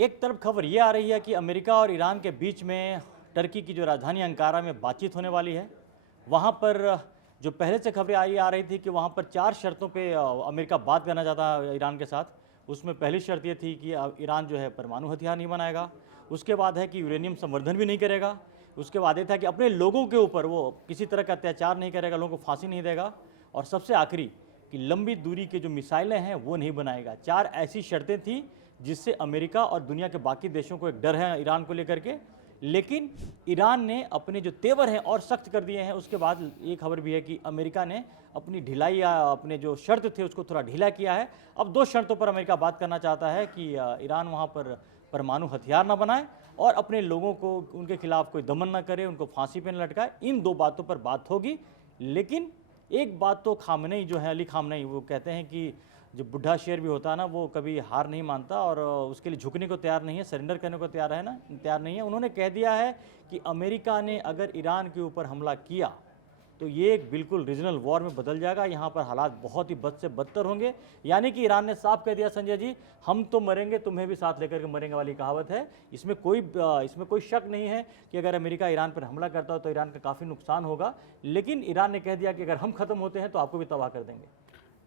एक तरफ खबर ये आ रही है कि अमेरिका और ईरान के बीच में टर्की की जो राजधानी अंकारा में बातचीत होने वाली है। वहाँ पर जो पहले से खबरें आ रही थी कि वहाँ पर 4 शर्तों पे अमेरिका बात करना चाहता है ईरान के साथ। उसमें पहली शर्त ये थी कि ईरान जो है परमाणु हथियार नहीं बनाएगा। उसके बाद है कि यूरेनियम संवर्धन भी नहीं करेगा। उसके बाद ये था कि अपने लोगों के ऊपर वो किसी तरह का अत्याचार नहीं करेगा, लोगों को फांसी नहीं देगा। और सबसे आखिरी कि लंबी दूरी के जो मिसाइलें हैं वो नहीं बनाएगा। 4 ऐसी शर्तें थी जिससे अमेरिका और दुनिया के बाकी देशों को एक डर है ईरान को लेकर के। लेकिन ईरान ने अपने जो तेवर हैं और सख्त कर दिए हैं। उसके बाद ये खबर भी है कि अमेरिका ने अपनी ढिलाई या अपने जो शर्त थे उसको थोड़ा ढीला किया है। अब 2 शर्तों पर अमेरिका बात करना चाहता है कि ईरान वहाँ पर परमाणु हथियार ना बनाए और अपने लोगों को उनके खिलाफ कोई दमन ना करे, उनको फांसी पे न लटकाए। इन 2 बातों पर बात होगी। लेकिन एक बात तो खामनेई जो है, अली खामनेई, वो कहते हैं कि जो बुढ़ा शेर भी होता है ना, वो कभी हार नहीं मानता और उसके लिए झुकने को तैयार नहीं है, सरेंडर करने को तैयार नहीं है। उन्होंने कह दिया है कि अमेरिका ने अगर ईरान के ऊपर हमला किया तो ये एक बिल्कुल रीजनल वॉर में बदल जाएगा। यहाँ पर हालात बहुत ही बद से बदतर होंगे। यानी कि ईरान ने साफ कह दिया, संजय जी, हम तो मरेंगे, तुम्हें भी साथ लेकर के मरेंगे वाली कहावत है। इसमें कोई शक नहीं है कि अगर अमेरिका ईरान पर हमला करता हो तो ईरान का काफ़ी नुकसान होगा। लेकिन ईरान ने कह दिया कि अगर हम खत्म होते हैं तो आपको भी तबाह कर देंगे।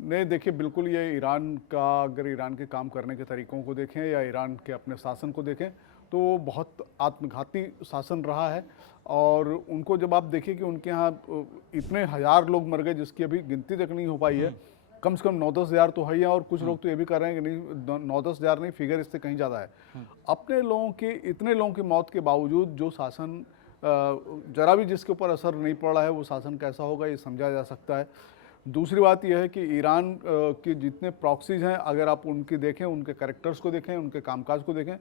नहीं, देखिए, बिल्कुल ये ईरान का, अगर ईरान के काम करने के तरीकों को देखें या ईरान के अपने शासन को देखें तो वो बहुत आत्मघाती शासन रहा है। और उनको जब आप देखिए कि उनके यहाँ इतने हज़ार लोग मर गए जिसकी अभी गिनती तक नहीं हो पाई है, कम से कम 9-10 हज़ार तो है ही है। और कुछ लोग तो ये भी कर रहे हैं कि नहीं, 9-10 हज़ार नहीं, फिगर इससे कहीं ज़्यादा है। अपने लोगों की, इतने लोगों की मौत के बावजूद जो शासन, जरा भी जिसके ऊपर असर नहीं पड़ रहा है, वो शासन कैसा होगा ये समझा जा सकता है। दूसरी बात यह है कि ईरान के जितने प्रॉक्सीज हैं, अगर आप उनकी देखें, उनके कैरेक्टर्स को देखें, उनके कामकाज को देखें,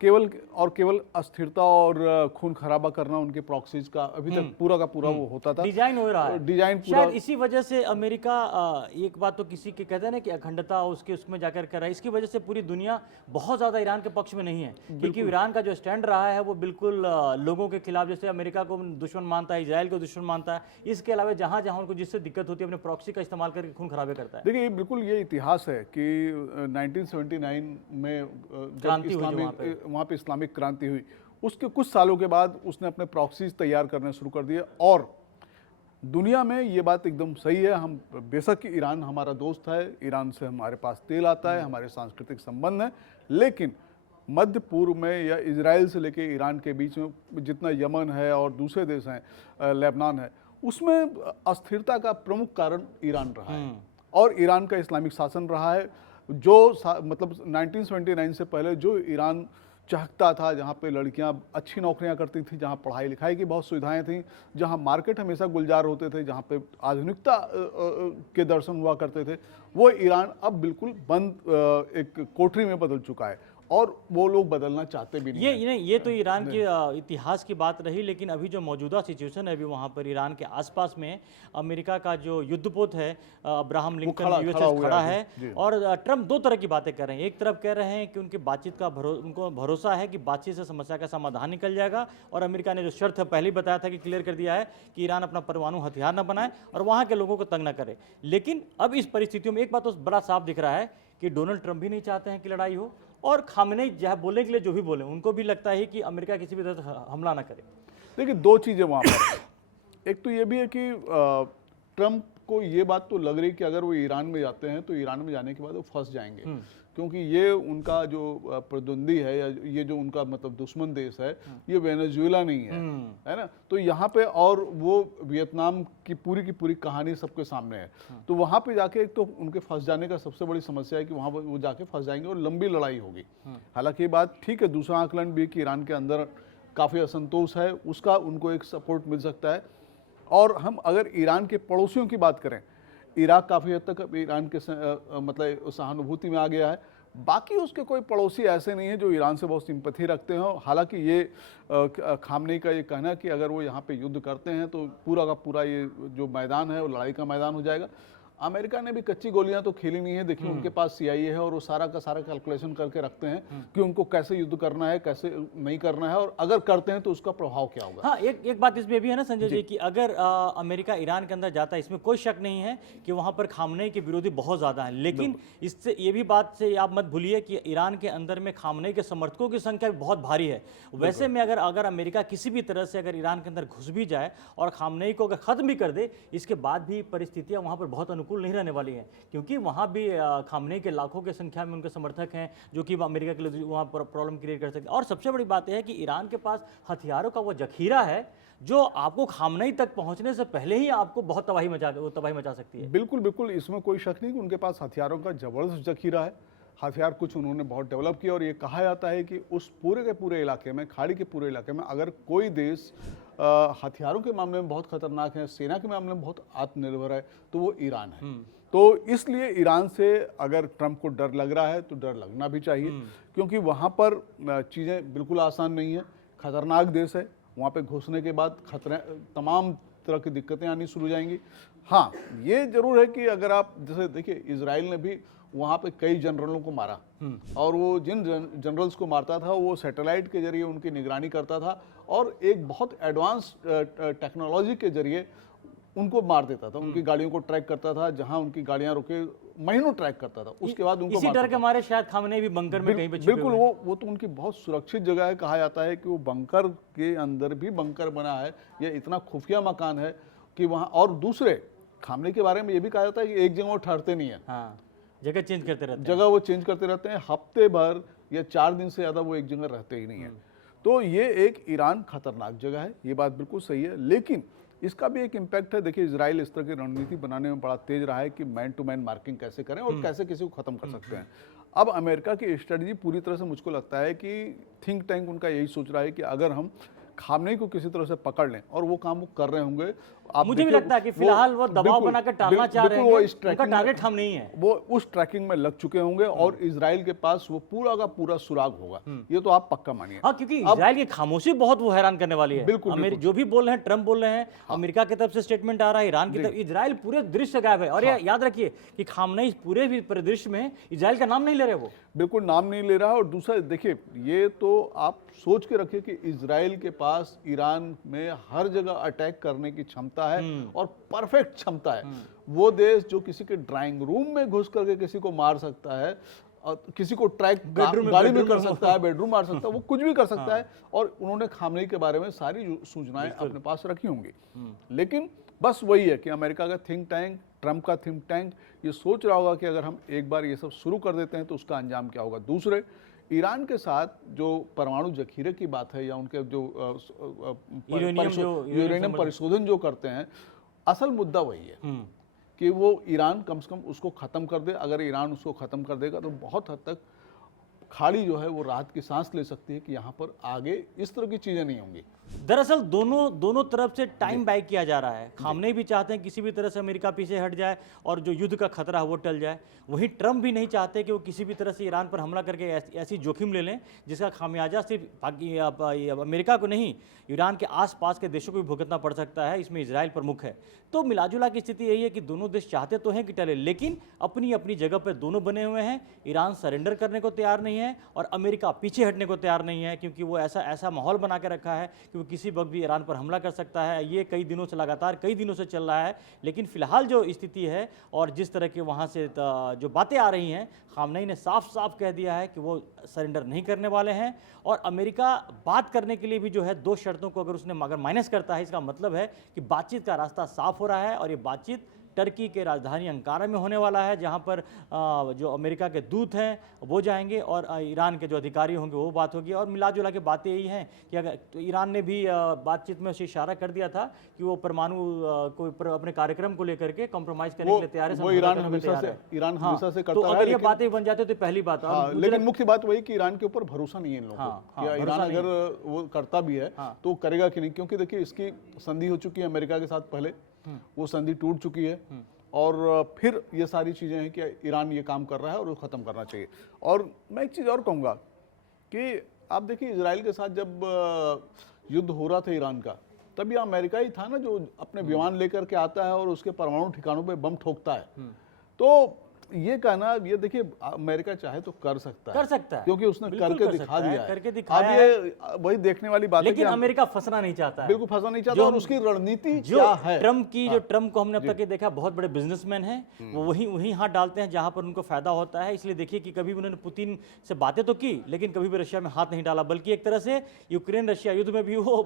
केवल अस्थिरता और खून खराबा करना उनके प्रॉक्सीज का अभी तक पूरा का पूरा वो होता था, डिजाइन हो रहा है। डिजाइन पूरा। शायद इसी वजह से अमेरिका, एक बात तो किसी के कहते हैं ना कि अखंडता उसमें जाकर कर रहा है, इसकी वजह से पूरी दुनिया बहुत ज्यादा ईरान के पक्ष में नहीं है। क्योंकि ईरान का जो स्टैंड रहा है वो बिल्कुल लोगों के खिलाफ, जैसे अमेरिका को दुश्मन मानता है, इजराइल को दुश्मन मानता है। इसके अलावा जहां जहां उनको जिससे दिक्कत होती है अपने प्रॉक्सी का इस्तेमाल करके खून खराबे करता है। देखिए, बिल्कुल ये इतिहास है कि 1979 में जब वहाँ पे इस्लामिक क्रांति हुई, उसके कुछ सालों के बाद उसने अपने प्रॉक्सीज तैयार करने शुरू कर दिए। और दुनिया में ये बात एकदम सही है, हम बेशक ईरान हमारा दोस्त है, ईरान से हमारे पास तेल आता है, हमारे सांस्कृतिक संबंध हैं, लेकिन मध्य पूर्व में या इजराइल से लेकर ईरान के बीच में जितना यमन है और दूसरे देश हैं, लेबनान है, उसमें अस्थिरता का प्रमुख कारण ईरान रहा है और ईरान का इस्लामिक शासन रहा है। जो मतलब 1979 से पहले जो ईरान चाहता था, जहाँ पे लड़कियाँ अच्छी नौकरियाँ करती थी, जहाँ पढ़ाई लिखाई की बहुत सुविधाएं थी, जहाँ मार्केट हमेशा गुलजार होते थे, जहाँ पे आधुनिकता के दर्शन हुआ करते थे, वो ईरान अब बिल्कुल बंद एक कोठरी में बदल चुका है और वो लोग बदलना चाहते भी नहीं। ये तो ईरान के इतिहास की बात रही। लेकिन अभी जो मौजूदा सिचुएशन है, अभी वहाँ पर ईरान के आसपास में अमेरिका का जो युद्धपोत है अब्राहम लिंकन यूएसएस खड़ा है। और ट्रम्प 2 तरह की बातें कर रहे हैं। एक तरफ कह रहे हैं कि उनकी बातचीत का उनको भरोसा है कि बातचीत से समस्या का समाधान निकल जाएगा। और अमेरिका ने जो शर्त है पहले ही बताया था कि क्लियर कर दिया है कि ईरान अपना परमाणु हथियार न बनाए और वहाँ के लोगों को तंग न करे। लेकिन अब इस परिस्थितियों में एक बात तो बड़ा साफ दिख रहा है कि डोनाल्ड ट्रम्प भी नहीं चाहते हैं कि लड़ाई हो, और खामनेई जहाँ बोलने के लिए जो भी बोले, उनको भी लगता है कि अमेरिका किसी भी तरह से हमला ना करे। देखिए, 2 चीज़ें वहाँ पर, एक तो ये भी है कि ट्रम्प को ये बात तो लग रही कि अगर वो ईरान में जाते हैं तो ईरान में जाने के बाद वो फंस जाएंगे, क्योंकि ये उनका जो प्रतिद्वंदी है या ये जो उनका मतलब दुश्मन देश है, ये वेनेजुएला नहीं है ना। तो यहाँ पे और वो वियतनाम की पूरी कहानी सबके सामने है। तो वहाँ पे जाके एक तो उनके फंस जाने का सबसे बड़ी समस्या है कि वहाँ वो जाके फंस जाएंगे और लंबी लड़ाई होगी। हालांकि ये बात ठीक है, दूसरा आकलन भी है कि ईरान के अंदर काफ़ी असंतोष है, उसका उनको एक सपोर्ट मिल सकता है। और हम अगर ईरान के पड़ोसियों की बात करें, इराक काफ़ी हद तक अब ईरान के मतलब सहानुभूति में आ गया है। बाकी उसके कोई पड़ोसी ऐसे नहीं है जो ईरान से बहुत सिंपैथी रखते हो। हालांकि ये खामनेई का ये कहना कि अगर वो यहाँ पे युद्ध करते हैं तो पूरा का पूरा ये जो मैदान है वो लड़ाई का मैदान हो जाएगा। अमेरिका ने भी कच्ची गोलियां तो खेली नहीं है। देखिए उनके पास CIA है और वो सारा का सारा कैलकुलेशन करके रखते हैं कि उनको कैसे युद्ध करना है, कैसे नहीं करना है, और अगर करते हैं तो उसका प्रभाव क्या होगा। हाँ, एक बात इसमें भी है ना संजय जी कि अगर अमेरिका ईरान के अंदर जाता है, इसमें कोई शक नहीं है कि वहां पर खामनेई के विरोधी बहुत ज्यादा हैं, लेकिन इससे ये भी बात से आप मत भूलिए कि ईरान के अंदर में खामनेई के समर्थकों की संख्या भी बहुत भारी है। वैसे में अगर अमेरिका किसी भी तरह से अगर ईरान के अंदर घुस भी जाए और खामनेई को अगर खत्म भी कर दे, इसके बाद भी परिस्थितियां वहां पर बहुत अनुकूल नहीं रहने वाली हैं, क्योंकि वहां भी खामनेई के लाखों की संख्या में उनके समर्थक हैं जो कि अमेरिका के लिए वहां पर प्रॉब्लम क्रिएट कर सकते हैं। और सबसे बड़ी बात यह है कि ईरान के पास हथियारों का वो जखीरा है जो आपको खामनेई तक पहुंचने से पहले ही आपको बहुत तबाही मचा सकती है। बिल्कुल बिल्कुल, इसमें कोई शक नहीं कि उनके पास हथियारों का जबरदस्त जखीरा है। हथियार कुछ उन्होंने बहुत डेवलप किया, और ये कहा जाता है कि उस पूरे के पूरे इलाके में, खाड़ी के पूरे इलाके में, अगर कोई देश हथियारों के मामले में बहुत खतरनाक है, सेना के मामले में बहुत आत्मनिर्भर है, तो वो ईरान है। तो इसलिए ईरान से अगर ट्रंप को डर लग रहा है तो डर लगना भी चाहिए, क्योंकि वहाँ पर चीज़ें बिल्कुल आसान नहीं है, खतरनाक देश है। वहाँ पे घुसने के बाद खतरे, तमाम तरह की दिक्कतें आनी शुरू हो जाएंगी। हाँ, ये जरूर है कि अगर आप जैसे देखिए, इजराइल ने भी वहाँ पे कई जनरलों को मारा, और वो जिन जनरल्स को मारता था वो सैटेलाइट के जरिए उनकी निगरानी करता था, और एक बहुत एडवांस टेक्नोलॉजी के जरिए उनको मार देता था। उनकी गाड़ियों को ट्रैक करता था, जहां उनकी गाड़ियां रुके महीनों ट्रैक करता था, उसके बाद उनको इसी डर के मारे शायद खामनेई भी बंकर में कहीं पे छिपे बिल्कुल, वो तो उनकी बहुत सुरक्षित जगह है। कहा जाता है कि वो बंकर के अंदर भी बंकर बना है, ये इतना खुफिया मकान है कि वहाँ। और दूसरे, खामनेई के बारे में ये भी कहा जाता है कि एक जगह वो ठहरते नहीं है, हाँ, जगह चेंज करते रहते हैं। जगह वो चेंज करते रहते हैं, हफ्ते भर या 4 दिन से ज़्यादा वो एक जगह रहते ही नहीं है। तो ये एक ईरान खतरनाक जगह है, ये बात बिल्कुल सही है, लेकिन इसका भी एक इम्पैक्ट है। देखिए, इजराइल इस तरह की रणनीति बनाने में बड़ा तेज रहा है कि मैन टू मैन मार्किंग कैसे करें और कैसे किसी को खत्म कर सकते हैं। अब अमेरिका की स्ट्रेटजी पूरी तरह से मुझको लगता है कि थिंक टैंक उनका यही सोच रहा है कि अगर हम खामनेई को किसी तरह से पकड़ लें, और वो काम वो कर रहे होंगे। आप मुझे भी लगता है कि फिलहाल वो दबाव बनाकर टालना चाह रहे हैं, उनका टारगेट हम नहीं है। वो उस ट्रैकिंग में लग चुके होंगे, और इजराइल के पास वो पूरा का पूरा सुराग होगा, ये तो आप पक्का मानिए। हाँ, क्योंकि इजराइल की खामोशी बहुत वो हैरान करने वाली है। बिल्कुल, जो भी बोल रहे हैं, ट्रंप बोल रहे हैं, अमेरिका की तरफ से स्टेटमेंट आ रहा है, ईरान की तरफ, इजराइल पूरे दृश्य गायब है। और ये याद रखिए कि खामनेई पूरे भी परिदृश्य में इजराइल का नाम नहीं ले रहे, वो बिल्कुल नाम नहीं ले रहा। और दूसरा देखिए, ये तो आप सोच के रखिए कि इजराइल के पास ईरान में हर जगह अटैक करने की क्षमता है, और परफेक्ट क्षमता है। वो देश जो किसी के ड्राइंग रूम में घुस करके किसी को मार सकता है, और किसी को ट्रैक गाड़ी में कर सकता है, बेडरूम मार सकता है, वो कुछ भी कर सकता है। और उन्होंने खामनेई के बारे में सारी सूचनाएं अपने पास रखी होंगी। लेकिन बस वही है कि अमेरिका का थिंक टैंक, ट्रंप का थिंक टैंक ये सोच रहा होगा कि अगर हम एक बार ये सब शुरू कर देते हैं तो उसका अंजाम क्या होगा। दूसरे, ईरान के साथ जो परमाणु जखीरे की बात है, या उनके जो यूरेनियम परिशोधन जो करते हैं, असल मुद्दा वही है कि वो ईरान कम से कम उसको ख़त्म कर दे। अगर ईरान उसको ख़त्म कर देगा तो बहुत हद तक खाड़ी जो है वो राहत की सांस ले सकती है कि यहाँ पर आगे इस तरह की चीज़ें नहीं होंगी। दरअसल दोनों तरफ से टाइम बाय किया जा रहा है। खामनेई भी चाहते हैं किसी भी तरह से अमेरिका पीछे हट जाए और जो युद्ध का खतरा है वो टल जाए। वहीं ट्रंप भी नहीं चाहते कि वो किसी भी तरह से ईरान पर हमला करके ऐसी जोखिम ले लें जिसका खामियाजा सिर्फ अमेरिका को नहीं, ईरान के आसपास के देशों को भी भुगतना पड़ सकता है। इसमें इजराइल प्रमुख है। तो मिलाजुला की स्थिति यही है कि दोनों देश चाहते तो हैं कि टले, लेकिन अपनी अपनी जगह पर दोनों बने हुए हैं। ईरान सरेंडर करने को तैयार नहीं है और अमेरिका पीछे हटने को तैयार नहीं है, क्योंकि वो ऐसा माहौल बना के रखा है कि वो किसी वक्त भी ईरान पर हमला कर सकता है। ये कई दिनों से लगातार कई दिनों से चल रहा है। लेकिन फिलहाल जो स्थिति है और जिस तरह के वहाँ से जो बातें आ रही हैं, खामनेई ने साफ साफ कह दिया है कि वो सरेंडर नहीं करने वाले हैं। और अमेरिका बात करने के लिए भी जो है 2 शर्तों को अगर उसने मगर माइनस करता है, इसका मतलब है कि बातचीत का रास्ता साफ हो रहा है। और ये बातचीत टर्की के राजधानी अंकारा में होने वाला है, जहां पर जो अमेरिका के दूत हैं वो जाएंगे और ईरान के जो अधिकारी होंगे वो बात होगी। और मिला जुला के बातें यही हैं कि अगर तो ईरान ने भी बातचीत में उसे इशारा कर दिया था कि वो परमाणु को अपने कार्यक्रम को लेकर के कॉम्प्रोमाइज करने के लिए तैयार है। वो ईरान हमेशा से करता है। अगर ये बातें बन जाती तो पहली बात। लेकिन मुख्य बात वही कि ईरान के ऊपर भरोसा नहीं है इन लोगों को। ईरान अगर वो करता भी है तो करेगा कि नहीं, क्योंकि देखिए इसकी संधि हो चुकी है अमेरिका के साथ पहले, वो संधि टूट चुकी है। और फिर ये सारी चीज़ें हैं कि ईरान ये काम कर रहा है और वो ख़त्म करना चाहिए। और मैं एक चीज़ और कहूँगा कि आप देखिए, इजराइल के साथ जब युद्ध हो रहा था ईरान का, तब ये अमेरिका ही था ना जो अपने विमान लेकर के आता है और उसके परमाणु ठिकानों पे बम ठोकता है। तो ये कहना, ये देखिए अमेरिका चाहे तो कर सकता है क्योंकि उसने करके दिखा दिया है, करके दिखाया अब ये वही देखने वाली बात है। लेकिन अमेरिका फंसना नहीं चाहता है, बिल्कुल फंसना नहीं चाहता। और उसकी रणनीति क्या है? ट्रम्प को हमने अब तक ये देखा, बहुत बड़े बिजनेसमैन हैं, वो वही हाथ डालते हैं जहां पर उनको फायदा होता है। इसलिए देखिए कि कभी उन्होंने पुतिन से बातें तो की लेकिन कभी भी रशिया में हाथ नहीं डाला, बल्कि एक तरह से यूक्रेन रशिया युद्ध में भी वो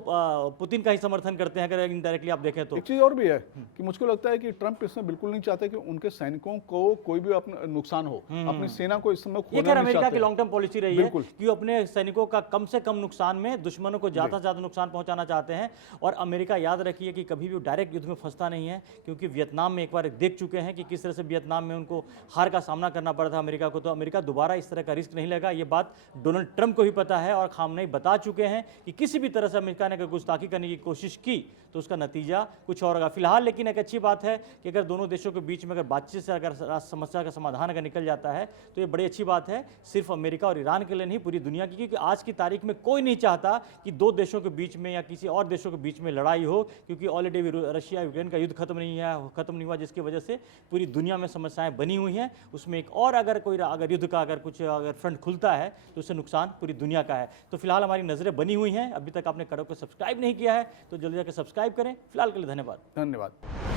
पुतिन का ही समर्थन करते हैं, अगर इनडायरेक्टली आप देखें तो। एक चीज और भी है कि मुझको लगता है कि ट्रम्प इसमें बिल्कुल नहीं चाहते कि उनके सैनिकों को कोई भी अपना नुकसान हो, अपनी सेना को इस समय खोना नहीं चाहते। अमेरिका की लॉन्ग टर्म पॉलिसी रही है कि वो अपने सैनिकों का कम से कम नुकसान में दुश्मनों को ज्यादा से ज्यादा नुकसान पहुंचाना चाहते हैं। और अमेरिका याद रखिए कि कभी भी डायरेक्ट युद्ध में फंसता नहीं है, क्योंकि वियतनाम में एक बार देख चुके हैं कि किस तरह से वियतनाम में उनको हार का सामना करना पड़ा था अमेरिका को। तो अमेरिका दोबारा इस तरह का रिस्क नहीं लेगा, ये बात डोनाल्ड ट्रंप को भी पता है और खामनेई बता चुके हैं कि किसी भी तरह से अमेरिका ने अगर गुस्ताखी करने की कोशिश की तो उसका नतीजा कुछ और होगा। फिलहाल लेकिन एक अच्छी बात है कि अगर दोनों देशों के बीच में अगर बातचीत से अगर समस्या का समाधान अगर निकल जाता है तो ये बड़ी अच्छी बात है, सिर्फ अमेरिका और ईरान के लिए नहीं, पूरी दुनिया की। क्योंकि आज की तारीख में कोई नहीं चाहता कि दो देशों के बीच में या किसी और देशों के बीच में लड़ाई हो, क्योंकि ऑलरेडी रशिया यूक्रेन का युद्ध खत्म नहीं हुआ, जिसकी वजह से पूरी दुनिया में समस्याएं बनी हुई हैं। उसमें एक और अगर युद्ध का अगर फ्रंट खुलता है तो उससे नुकसान पूरी दुनिया का है। तो फिलहाल हमारी नजरें बनी हुई हैं। अभी तक आपने कड़क को सब्सक्राइब नहीं किया है तो जल्दी जाकर सब्सक्राइब करें। फिलहाल के लिए धन्यवाद।